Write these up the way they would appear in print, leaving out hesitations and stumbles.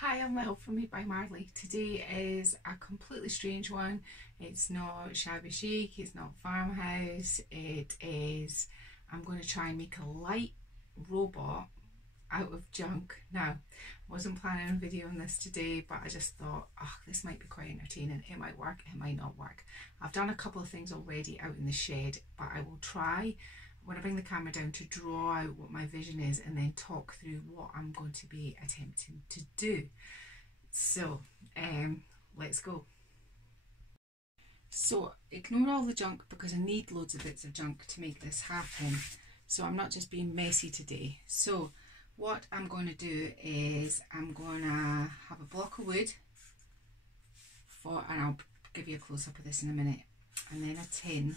Hi, I'm Little from Made by Marley. Today is a completely strange one. It's not shabby chic, it's not farmhouse, I'm going to try and make a light robot out of junk. Now, I wasn't planning on videoing this today, but I just thought, oh, this might be quite entertaining. It might work, it might not work. I've done a couple of things already out in the shed, but I will try when I bring the camera down to draw out what my vision is and then talk through what I'm going to be attempting to do. So let's go. So ignore all the junk because I need loads of bits of junk to make this happen. So I'm not just being messy today. So what I'm going to do is I'm going to have a block of wood and I'll give you a close-up of this in a minute, and then a tin,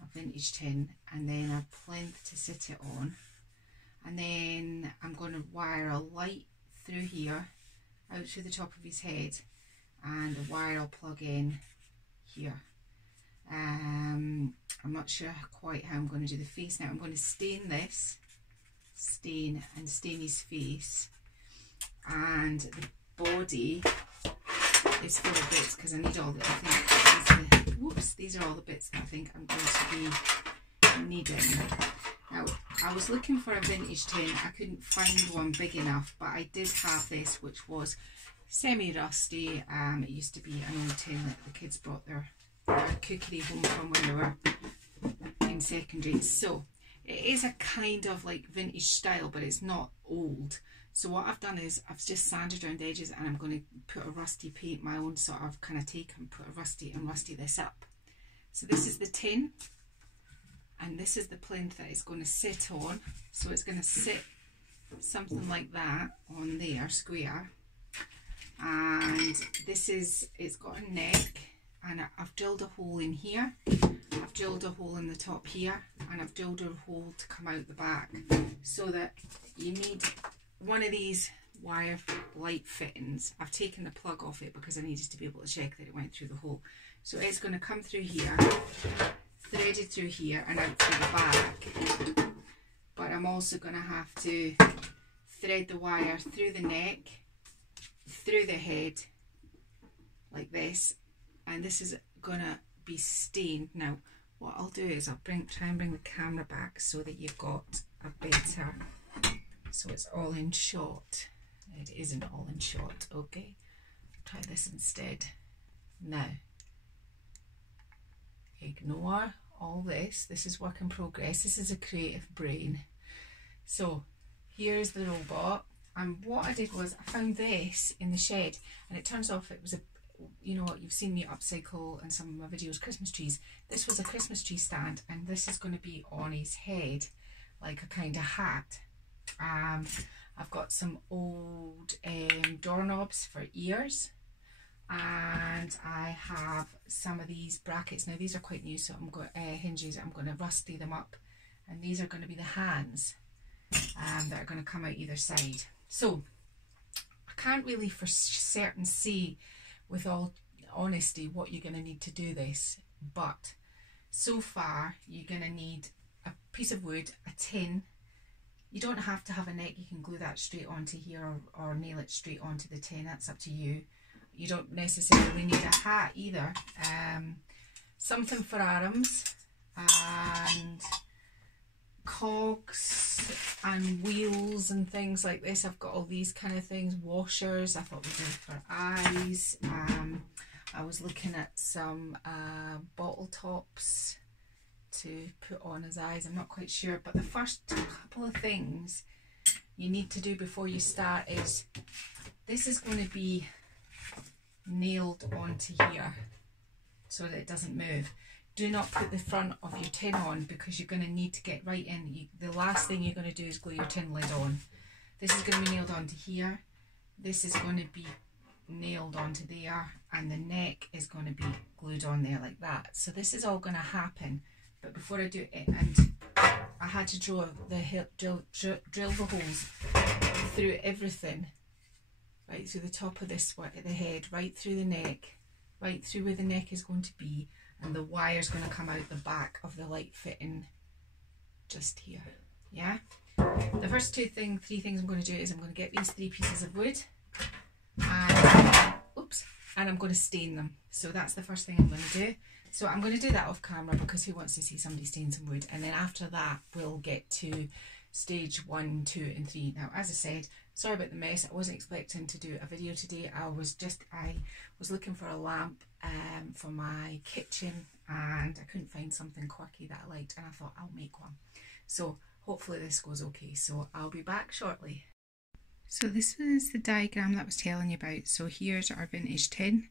a vintage tin, and then a plinth to sit it on, and then I'm going to wire a light through here out through the top of his head, and the wire I'll plug in here. I'm not sure quite how I'm going to do the face now. I'm going to stain this, stain his face, and the body is full of bits because I need all the, these are all the bits that I think I'm going to be needing. Now, I was looking for a vintage tin. I couldn't find one big enough, but I did have this, which was semi-rusty. It used to be an old tin that the kids brought their cookery home from when they were in secondary. So it is a kind of like vintage style, but it's not old. So what I've done is I've just sanded around the edges, and I'm going to put a rusty paint, my own sort of kind of take, and put a rusty this up. So this is the tin, and this is the plinth that it's going to sit on. So it's going to sit something like that on there, square. And this is, it's got a neck, and I've drilled a hole in here. I've drilled a hole in the top here, and I've drilled a hole to come out the back, so that you need one of these wire light fittings. I've taken the plug off it because I needed to be able to check that it went through the hole. So it's going to come through here, threaded through here and out through the back. But I'm also going to have to thread the wire through the neck, through the head, like this. And this is going to be stained. Now, what I'll do is I'll try and bring the camera back so that you've got a better, so it's all in shot. It isn't all in shot, okay? Try this instead. Now, ignore all this. This is work in progress. This is a creative brain. So here's the robot. And what I did was I found this in the shed, and it turns off it was a, you know what, you've seen me upcycle in some of my videos, Christmas trees. This was a Christmas tree stand, and this is going to be on his head like a kind of hat. I've got some old doorknobs for ears, and I have some of these brackets. Now these are quite new, so I'm going hinges. I'm going to rusty them up, and these are going to be the hands that are going to come out either side. So I can't really for certain see with all honesty what you're going to need to do this, but so far you're going to need a piece of wood, a tin. You don't have to have a neck, you can glue that straight onto here, or nail it straight onto the tin, that's up to you. You don't necessarily need a hat either. Something for arms, and cogs and wheels and things like this. I've got all these kind of things, washers. I thought we did for eyes. I was looking at some bottle tops to put on his eyes. I'm not quite sure, but the first couple of things you need to do before you start is, this is going to be nailed onto here so that it doesn't move. Do not put the front of your tin on because you're going to need to get right in. The last thing you're going to do is glue your tin lid on. This is going to be nailed onto here. This is going to be nailed onto there, and the neck is going to be glued on there like that. So this is all going to happen. But before I do it, and I had to drill the holes through everything, right through the top of this, the head, right through the neck, right through where the neck is going to be, and the wire's going to come out the back of the light fitting just here. Yeah. The first three things I'm going to do is I'm going to get these 3 pieces of wood and, and I'm going to stain them. So that's the first thing I'm going to do. So I'm going to do that off camera because who wants to see somebody stain some wood? And then after that we'll get to stage 1, 2 and 3. Now, as I said, sorry about the mess. I wasn't expecting to do a video today. I was looking for a lamp for my kitchen and I couldn't find something quirky that I liked, and I thought I'll make one. So hopefully this goes okay. So I'll be back shortly. So this is the diagram that I was telling you about. So here's our vintage tin.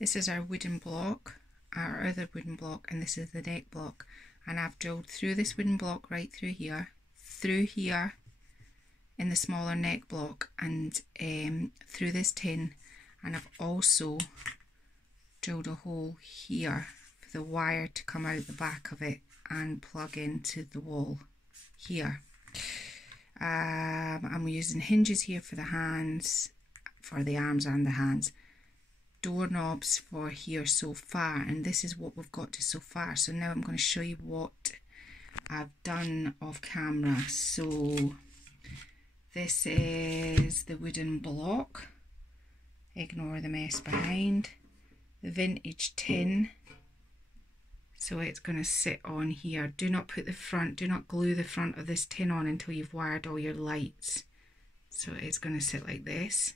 This is our wooden block, our other wooden block, and this is the neck block. And I've drilled through this wooden block right through here in the smaller neck block, and through this tin, and I've also drilled a hole here for the wire to come out the back of it and plug into the wall here. I'm using hinges here for the hands, for the arms and the hands, doorknobs for here so far, and this is what we've got to so far. So now I'm going to show you what I've done off camera. So this is the wooden block, ignore the mess behind, the vintage tin. So it's going to sit on here. Do not glue the front of this tin on until you've wired all your lights. So it's going to sit like this.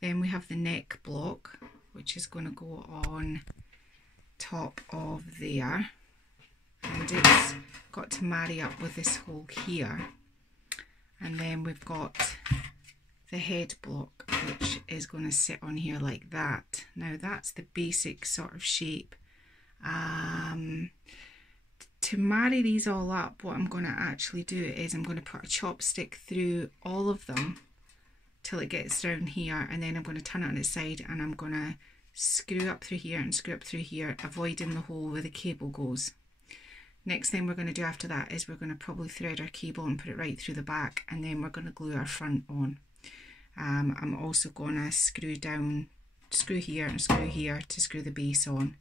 Then we have the neck block, which is going to go on top of there. And it's got to marry up with this hole here. And then we've got the head block, which is going to sit on here like that. Now that's the basic sort of shape. To marry these all up, what I'm going to actually do is I'm going to put a chopstick through all of them till it gets down here, and then I'm going to turn it on its side and I'm going to screw up through here and screw up through here, avoiding the hole where the cable goes. Next thing we're going to do after that is we're going to probably thread our cable and put it right through the back, and then we're going to glue our front on. I'm also going to screw here and screw here to screw the base on,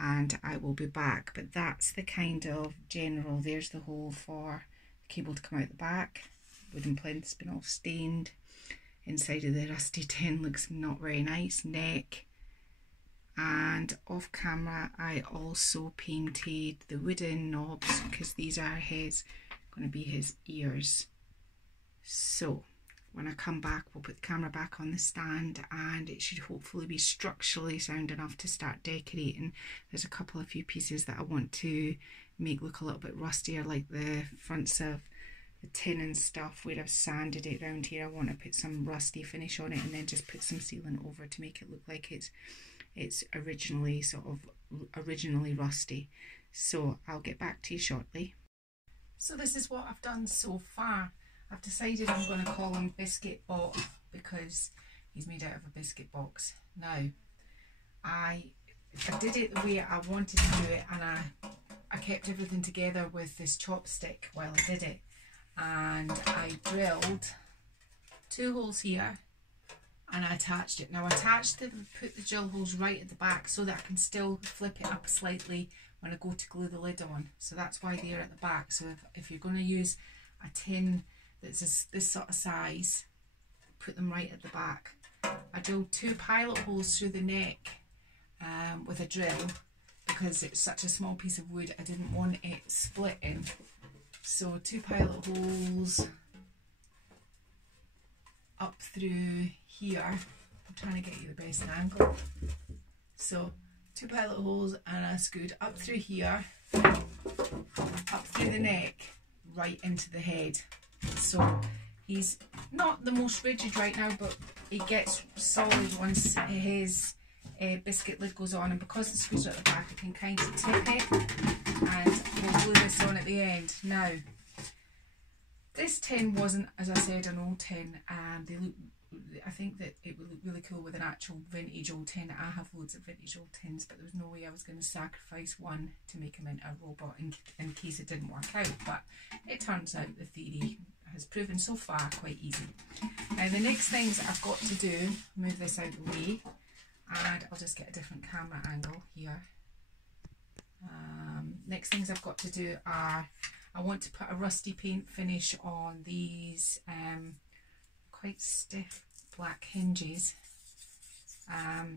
and I will be back. But that's the kind of general. There's the hole for the cable to come out the back. Wooden plinth's been all stained. Inside of the rusty tin looks not very nice. Neck. And off camera I also painted the wooden knobs because these are going to be his ears. So when I come back, we'll put the camera back on the stand and it should hopefully be structurally sound enough to start decorating. There's a few pieces that I want to make look a little bit rustier, like the fronts of the tin and stuff where I've sanded it around here. I want to put some rusty finish on it and then just put some sealant over to make it look like it's originally rusty. So I'll get back to you shortly. So this is what I've done so far. I've decided I'm going to call him Biscuit Bot because he's made out of a biscuit box. Now, I did it the way I wanted to do it, and I kept everything together with this chopstick while I did it. And I drilled 2 holes here and I attached it. Now I put the drill holes right at the back so that I can still flip it up slightly when I go to glue the lid on. So that's why they're at the back. So if you're going to use a tin that's this sort of size, put them right at the back. I drilled 2 pilot holes through the neck with a drill because it's such a small piece of wood. I didn't want it splitting. So 2 pilot holes up through here. I'm trying to get you the best angle. So 2 pilot holes, and I screwed up through here, up through the neck, right into the head. So he's not the most rigid right now, but he gets solid once his biscuit lid goes on, and because the screws are at the back I can kind of tip it and we'll glue this on at the end. Now this tin wasn't, as I said, an old tin. I think that it would look really cool with an actual vintage old tin. I have loads of vintage old tins, but there was no way I was going to sacrifice one to make him into a robot in case it didn't work out. But it turns out the theory has proven so far quite easy. Now the next things I've got to do, move this out of the way, and I'll just get a different camera angle here. Next things I've got to do are, I want to put a rusty paint finish on these quite stiff black hinges.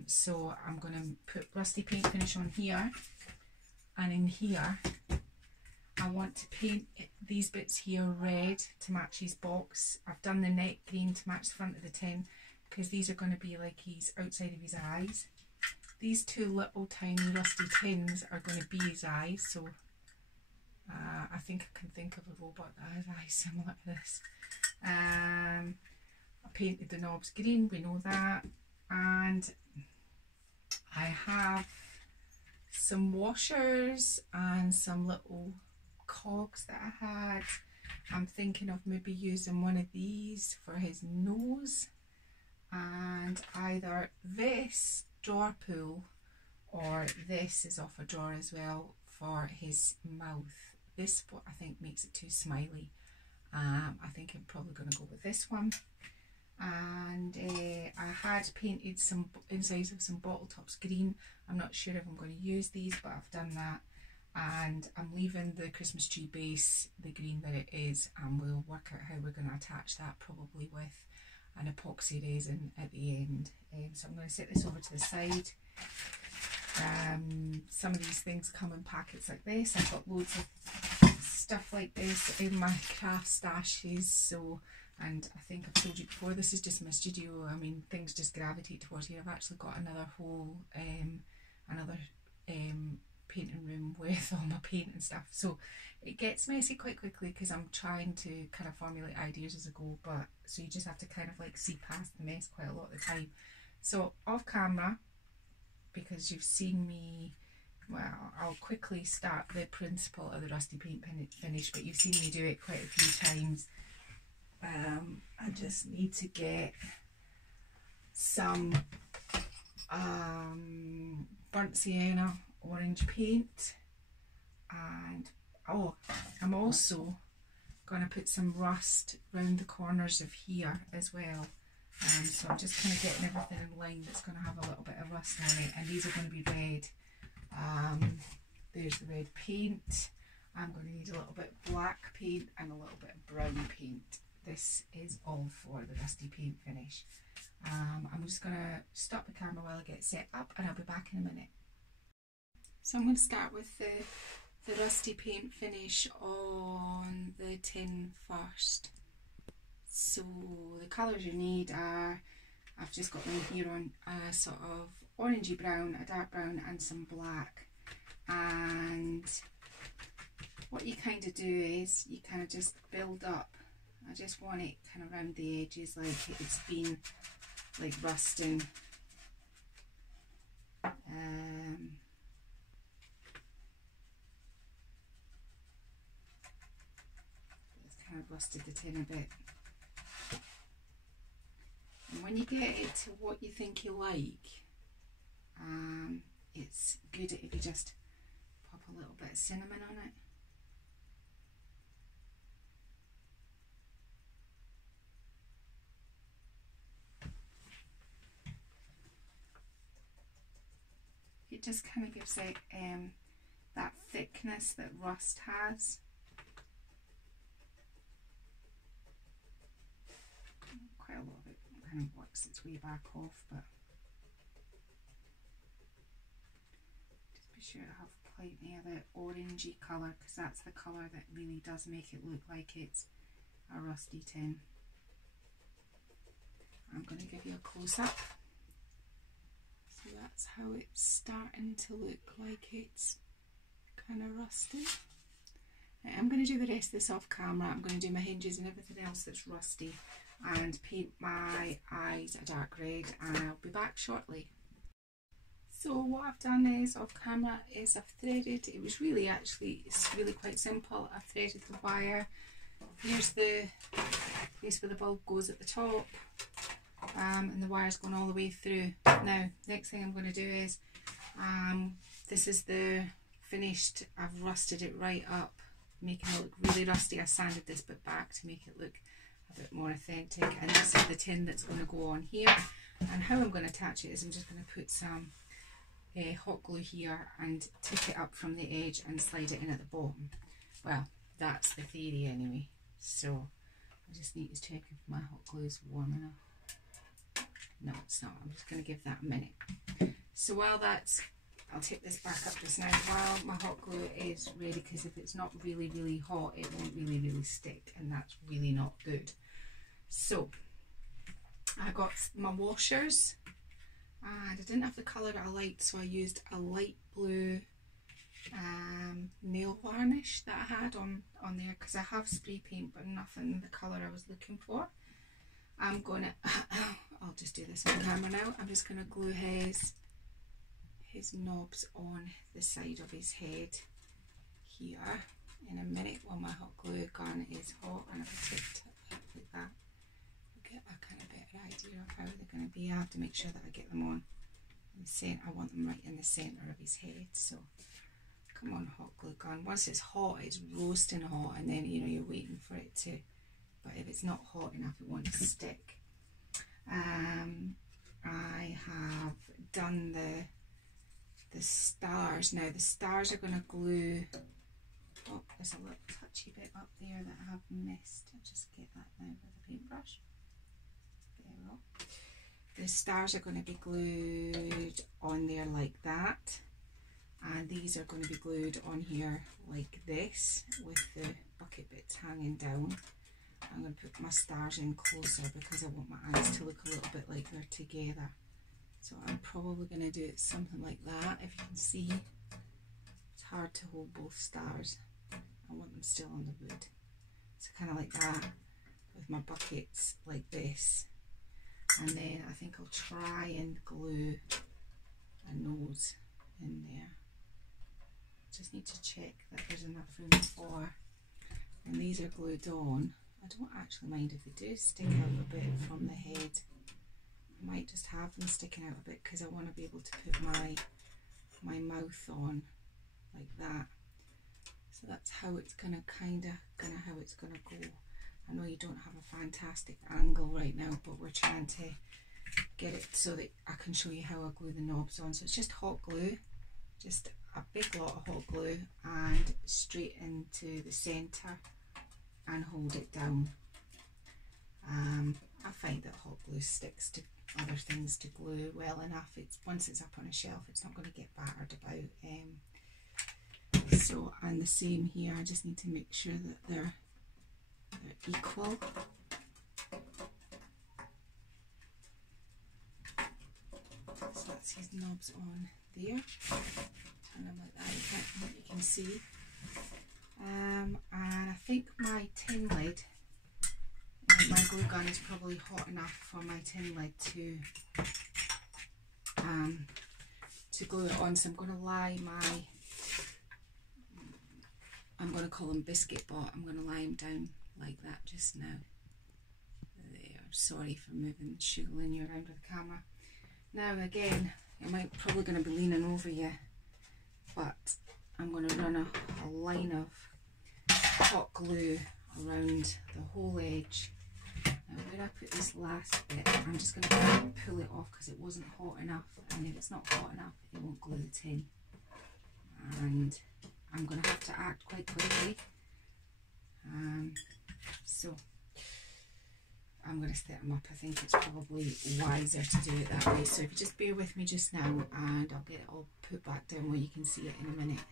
So I'm going to put rusty paint finish on here, and in here I want to paint these bits here red to match his box. I've done the neck green to match the front of the tin, because these are going to be like his outside of his eyes. These two little tiny rusty tins are going to be his eyes, so I think I can think of a robot that has eyes similar to this. I painted the knobs green, we know that, and I have some washers and some little cogs that I had. I'm thinking of maybe using one of these for his nose, and either this drawer pull or this is off a drawer as well for his mouth. This what I think makes it too smiley. I think I'm probably going to go with this one. And I had painted some insides of some bottle tops green. I'm not sure if I'm going to use these, but I've done that. And I'm leaving the Christmas tree base the green that it is, and we'll work out how we're going to attach that, probably with an epoxy resin at the end. So I'm going to set this over to the side. Some of these things come in packets like this. I've got loads of stuff like this in my craft stashes, so, and I think I've told you before, this is just my studio. I mean, things just gravitate towards here. I've actually got another whole painting room with all my paint and stuff, so it gets messy quite quickly because I'm trying to kind of formulate ideas as I go, but so you just have to kind of like see past the mess quite a lot of the time. So off camera, because you've seen me, well, I'll quickly start the principle of the rusty paint finish, but you've seen me do it quite a few times. I just need to get some burnt sienna orange paint, and oh, I'm also going to put some rust round the corners of here as well. So I'm just kind of getting everything in line that's going to have a little bit of rust on it, and these are going to be red. There's the red paint. I'm going to need a little bit of black paint and a little bit of brown paint. This is all for the rusty paint finish. I'm just going to stop the camera while I get set up, and I'll be back in a minute. So I'm going to start with the rusty paint finish on the tin first. So the colours you need are, I've just got them here on a sort of orangey brown, a dark brown and some black. And what you kind of do is you kind of just build up. I just want it kind of around the edges like it's been like rusting. It's kind of rusted the tin a bit. And when you get it to what you think you like, it's good if you just pop a little bit of cinnamon on it. It just kind of gives it that thickness that rust has. Quite a lot of it kind of works its way back off, but just be sure to have plenty of the orangey colour, because that's the colour that really does make it look like it's a rusty tin. I'm going to give you a close-up. So that's how it's starting to look like it's kind of rusty. I'm going to do the rest of this off camera. I'm going to do my hinges and everything else that's rusty and paint my eyes a dark red, and I'll be back shortly. So what I've done is off camera is I've threaded, it was really it's really quite simple. I've threaded the wire. Here's the place where the bulb goes at the top, and the wire's going all the way through. Now next thing I'm going to do is this is the finished, I've rusted it right up, making it look really rusty. I sanded this bit back to make it look a bit more authentic, and this is the tin that's going to go on here. And how I'm going to attach it is I'm just going to put some hot glue here and tip it up from the edge and slide it in at the bottom. Well, that's the theory anyway. So I just need to check if my hot glue is warm enough. No, it's not. I'm just going to give that a minute. So while that's, I'll take this back up just now, while my hot glue is ready, because if it's not really, really hot, it won't really, really stick, and that's really not good. So I got my washers, and I didn't have the colour that I liked, so I used a light blue nail varnish that I had on there, because I have spray paint but nothing the colour I was looking for. I'm gonna I'll just do this on camera now. I'm just gonna glue his knobs on the side of his head here in a minute while my hot glue gun is hot, and if I tipped it like that, I'll get a kind of better idea of how they're going to be. I have to make sure that I get them on in the centre. I want them right in the centre of his head. So come on, hot glue gun. Once it's hot, it's roasting hot, and then, you know, you're waiting for it to, but if it's not hot enough, it won't stick. I have done the stars. Now the stars are going to glue. Oh, there's a little touchy bit up there that I have missed. I'll just get that now with a paintbrush. There we go. The stars are going to be glued on there like that, and these are going to be glued on here like this with the bucket bits hanging down. I'm going to put my stars in closer because I want my eyes to look a little bit like they're together. So I'm probably going to do it something like that. If you can see, it's hard to hold both stars. I want them still on the wood. So kind of like that with my buckets like this. And then I think I'll try and glue a nose in there. Just need to check that there's enough room for, when these are glued on, I don't actually mind if they do stick out a bit from the head. I might just have them sticking out a bit because I want to be able to put my mouth on like that. So that's how it's gonna how it's gonna go. I know you don't have a fantastic angle right now, but we're trying to get it so that I can show you how I glue the knobs on. So it's just hot glue, just a big lot of hot glue, and straight into the centre and hold it down. I find that hot glue sticks to other things to glue well enough. It's once it's up on a shelf, it's not going to get battered about. So, and the same here. I just need to make sure that they're equal. So that's his knobs on there. Turn them like that, you can see. And I think my tin lid, my glue gun is probably hot enough for my tin lid to glue it on. So I'm going to lie I'm going to call him Biscuit Bot. I'm going to lie him down like that just now. There. Sorry for moving, shuttling you around with the camera. Now again, I'm probably going to be leaning over you, but I'm going to run a line of hot glue around the whole edge. Now where I put this last bit, I'm just going to pull it off because it wasn't hot enough, and if it's not hot enough, it won't glue the tin. And I'm going to have to act quite quickly. So I'm going to set them up. I think it's probably wiser to do it that way. So if you just bear with me just now, and I'll get it all put back down where you can see it in a minute.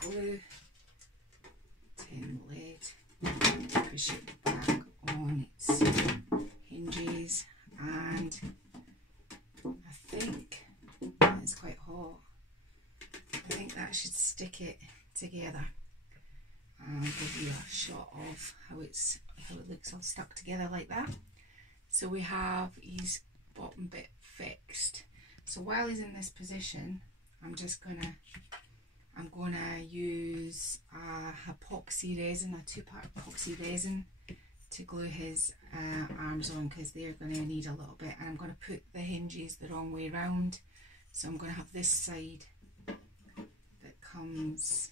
Glue, tin lid, push it back on its hinges, and I think it's quite hot. I think that should stick it together and give you a shot of how it looks all stuck together like that. So we have his bottom bit fixed. So while he's in this position, I'm gonna use a epoxy resin, a 2-part epoxy resin, to glue his arms on, because they're going to need a little bit. And I'm going to put the hinges the wrong way round. So I'm going to have this side that comes,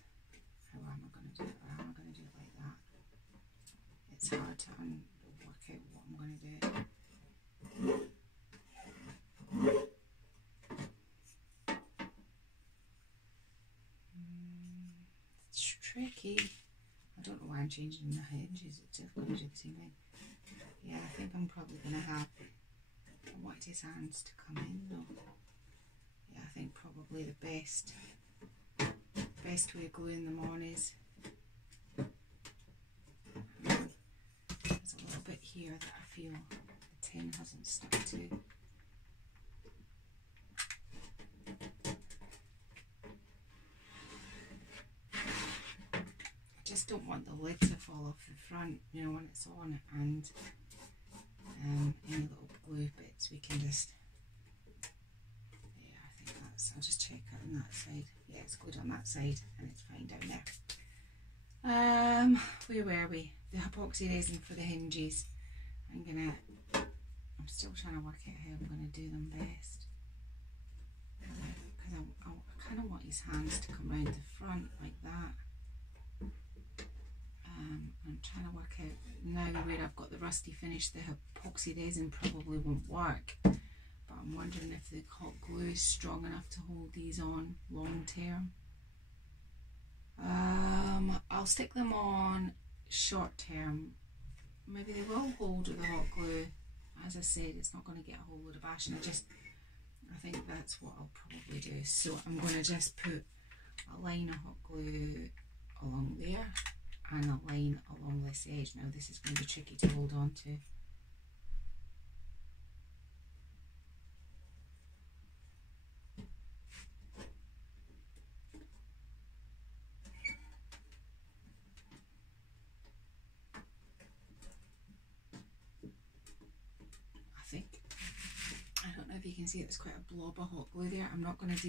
how am I going to do it? How am I going to do it like that? It's hard to work out what I'm going to do. okay. I don't know why I'm changing the hinges, it's just going to do the same thing. Yeah, I think I'm probably going to have, I wanted his hands to come in though. Yeah, I think probably the best way of gluing them on is, there's a little bit here that I feel the tin hasn't stuck to. I just don't want the lid to fall off the front, you know, when it's on, and any little glue bits we can just, yeah, I think that's, I'll just check it on that side. Yeah, it's good on that side and it's fine down there. Where were we? The epoxy resin for the hinges. I'm still trying to work out how I'm going to do them best, because I kind of want his hands to come round the front like that. I'm trying to work out now where I've got the rusty finish, the epoxy resin probably won't work, but I'm wondering if the hot glue is strong enough to hold these on long term. I'll stick them on short term. Maybe they will hold with the hot glue. As I said, it's not going to get a whole load of ash, and I think that's what I'll probably do. So I'm going to just put a line of hot glue along there and a line along this edge. Now this is going to be tricky to hold on to. I don't know if you can see it, there's quite a blob of hot glue there. I'm not going to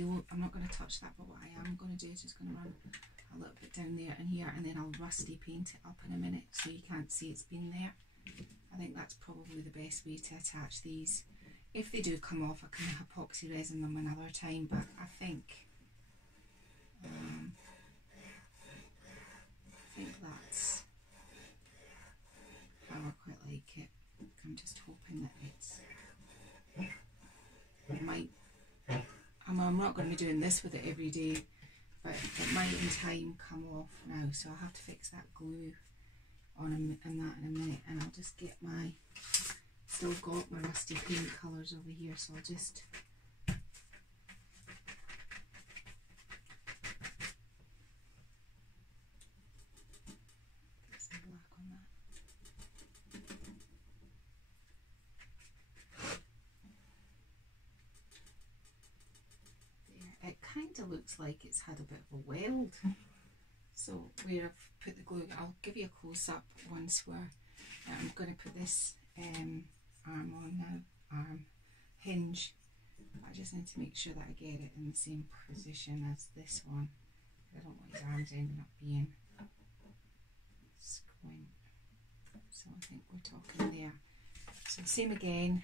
touch that, but what I am going to do is just going to run a little bit down there and here, and then I'll rusty paint it up in a minute so you can't see it's been there. I think that's probably the best way to attach these. If they do come off, I can epoxy resin them another time, but I think that's how I quite like it. I'm just hoping that it might, I'm not going to be doing this with it every day, but it might in time come off now, so I'll have to fix that glue on that in a minute, and I'll just get still got my rusty paint colours over here, so I'll just get some black on that. It kind of looks like it's had a bit of a weld. So where I've put the glue, I'll give you a close-up once I'm going to put this arm on now, hinge. I just need to make sure that I get it in the same position as this one. I don't want his arms ending up being squint. So I think we're talking there. So same again,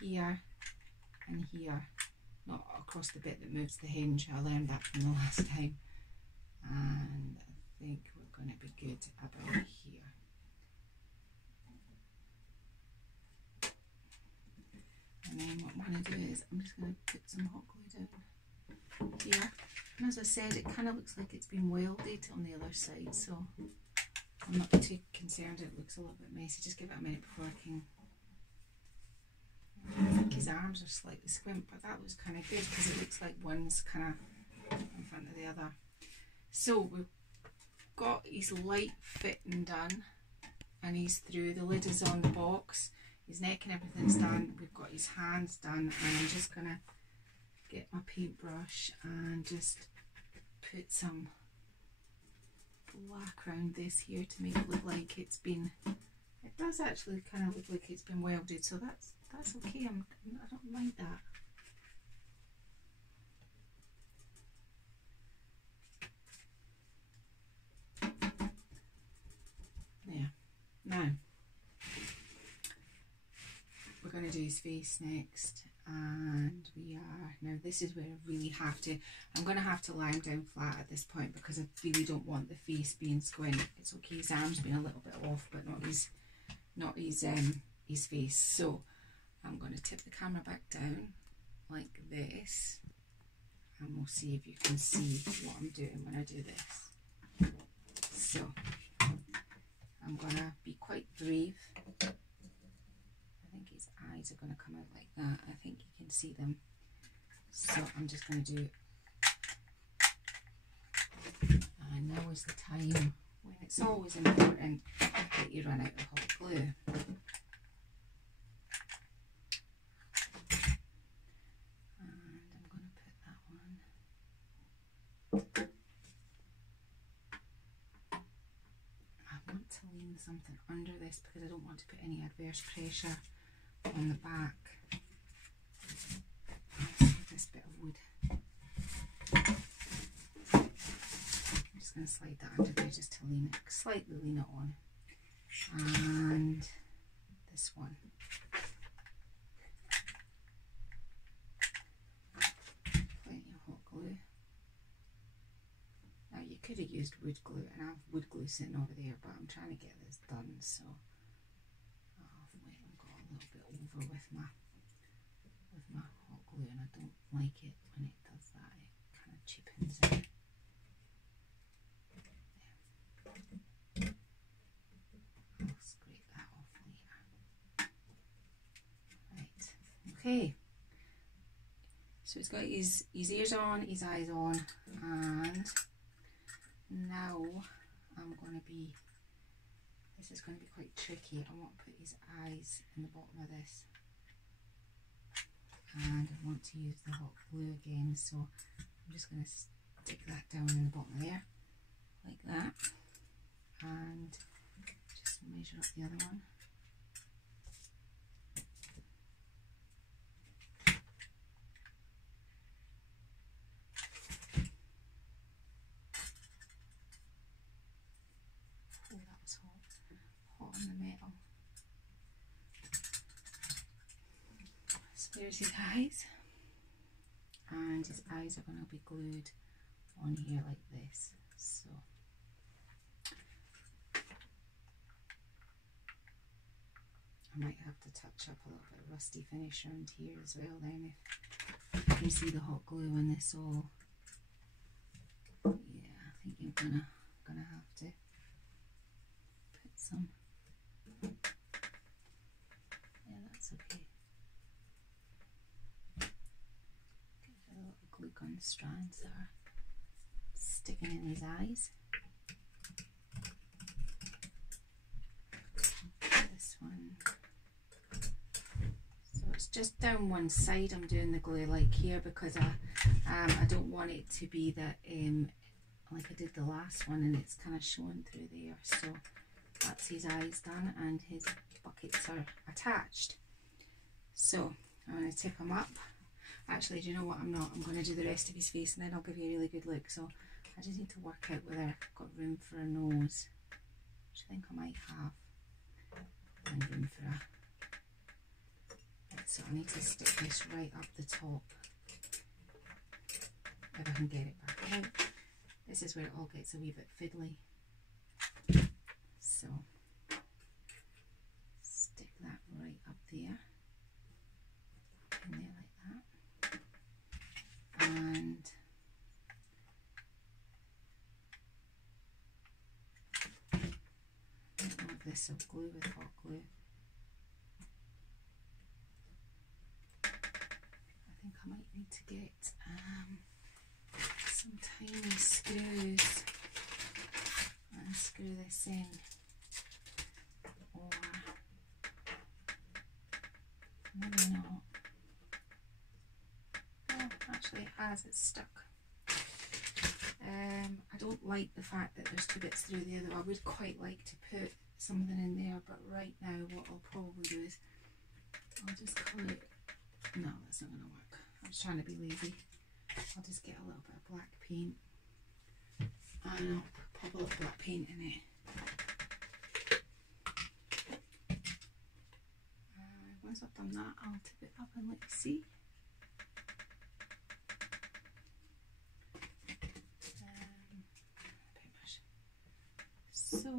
here and here. Not across the bit that moves the hinge. I learned that from the last time, and I think we're going to be good about here. And then what I'm going to do is I'm just going to put some hot glue down here, and as I said, it kind of looks like it's been welded on the other side, so I'm not too concerned it looks a little bit messy. Just give it a minute before I can. I think his arms are slightly squint, but that was kind of good because it looks like one's kind of in front of the other. So we've got his light fitting done, and he's through. The lid is on the box, his neck and everything's done. We've got his hands done, and I'm just going to get my paintbrush and just put some black around this here to make it look like it's been, it does actually kind of look like it's been welded, so that's okay. I don't mind that. Yeah. Now we're going to do his face next, and now this is where I really have to, I'm going to have to lie him down flat at this point because I really don't want the face being squint. It's okay, his arms being a little bit off, but not his face. So I'm going to tip the camera back down like this, and we'll see if you can see what I'm doing when I do this. So I'm gonna be quite brave. I think his eyes are gonna come out like that. I think you can see them. So I'm just gonna do, and now is the time when it's always important that you run out of hot glue. To lean something under this because I don't want to put any adverse pressure on the back. This bit of wood. I'm just going to slide that under there just to lean it, slightly lean it on. And this one. Plenty of hot glue. Now you could have used wood glue, and I have wood glue sitting over there, but I'm trying to get this done, so I've got a little bit over with my hot glue, and I don't like it when it does that. It kind of cheapens it. I'll scrape that off later. Right, okay. So he's got his ears on, his eyes on, and now I'm going to be, this is going to be quite tricky. I want to put his eyes in the bottom of this, and I want to use the hot glue again, so I'm just going to stick that down in the bottom there like that, and just measure up the other one. Hot on the metal. So there's his eyes, and his eyes are going to be glued on here like this. So I might have to touch up a little bit of rusty finish around here as well then, if you can see the hot glue on this all. Yeah, I think you're gonna have to put some. Yeah, that's okay. Get the little glue gun strands that are sticking in his eyes. This one. So it's just down one side I'm doing the glue like here, because I don't want it to be that like I did the last one and it's kind of showing through there. So that's his eyes done, and his buckets are attached. So I'm going to tip him up. Actually, do you know what? I'm not. I'm going to do the rest of his face and then I'll give you a really good look. So I just need to work out whether I've got room for a nose, which I think I might have, and room for a... Right, so I need to stick this right up the top, if I can get it back out. This is where it all gets a wee bit fiddly. So stick that right up there, in there like that, and all of this will glue with hot glue. I think I might need to get some tiny screws and screw this in. Or maybe not. Oh, actually it has, it's stuck. I don't like the fact that there's 2 bits through the other. I would quite like to put something in there, but right now what I'll probably do is I'll just colour it. No, that's not going to work. I was trying to be lazy. I'll just get a little bit of black paint and I'll pop a little black paint in it. Once I've done that, I'll tip it up and let you see. So we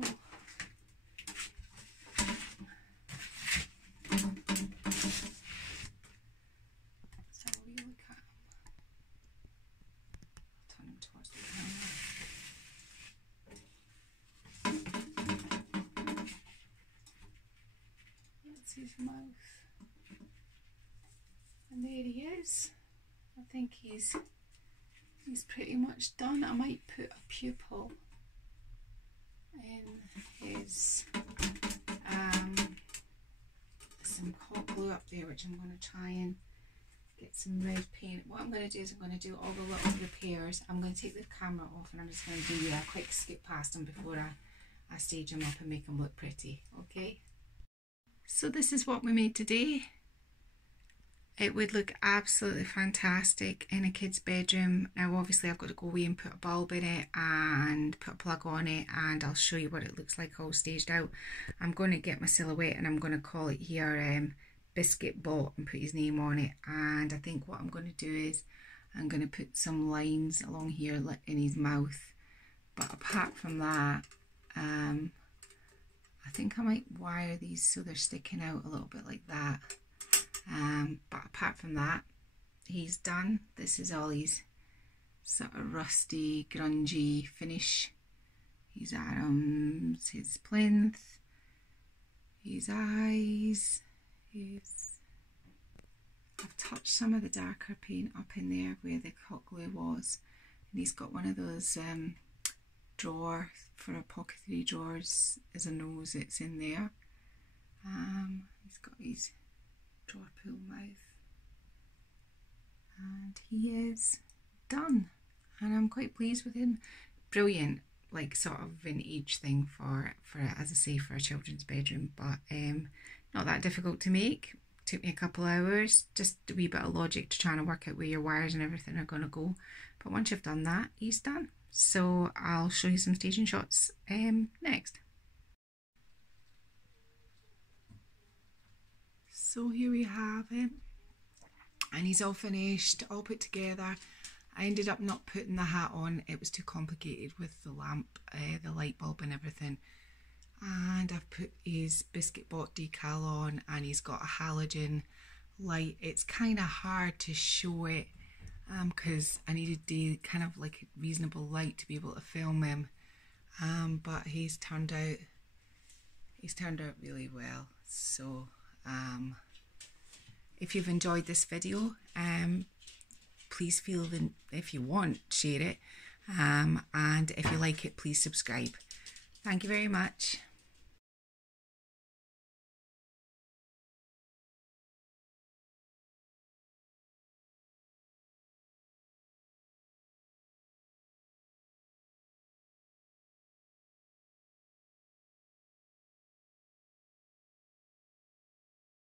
look at them. I'll turn them towards the camera. his mouth. And there he is. I think he's pretty much done. I might put a pupil in his some hot glue up there, which I'm going to try and get some red paint. What I'm going to do is I'm going to do all the little repairs. I'm going to take the camera off and I'm just going to do a quick skip past them before I stage them up and make them look pretty. Okay, so this is what we made today. It would look absolutely fantastic in a kid's bedroom. Now obviously I've got to go away and put a bulb in it and put a plug on it, and I'll show you what it looks like all staged out. I'm going to get my silhouette and I'm going to call it here Biscuit Bot and put his name on it. And I think what I'm going to do is I'm going to put some lines along here in his mouth. But apart from that, I think I might wire these so they're sticking out a little bit like that. But apart from that, he's done. This is all his sort of rusty, grungy finish. His arms, his plinth, his eyes, I've touched some of the darker paint up in there where the hot glue was. And he's got one of those drawer for a pocketry drawers as a nose, it's in there. He's got his drawer pull mouth, and he is done, and I'm quite pleased with him. Brilliant, like sort of vintage thing for as I say, for a children's bedroom, but not that difficult to make. Took me a couple hours, just a wee bit of logic to try and work out where your wires and everything are going to go, but once you've done that, he's done. So I'll show you some staging shots next. So here we have him, and he's all finished, all put together. I ended up not putting the hat on, it was too complicated with the lamp, the light bulb and everything. And I've put his Biscuit Bot decal on, and he's got a halogen light. It's kind of hard to show it because I needed kind of like a reasonable light to be able to film him. But he's turned out really well. So if you've enjoyed this video, please if you want, share it, and if you like it, please subscribe. Thank you very much.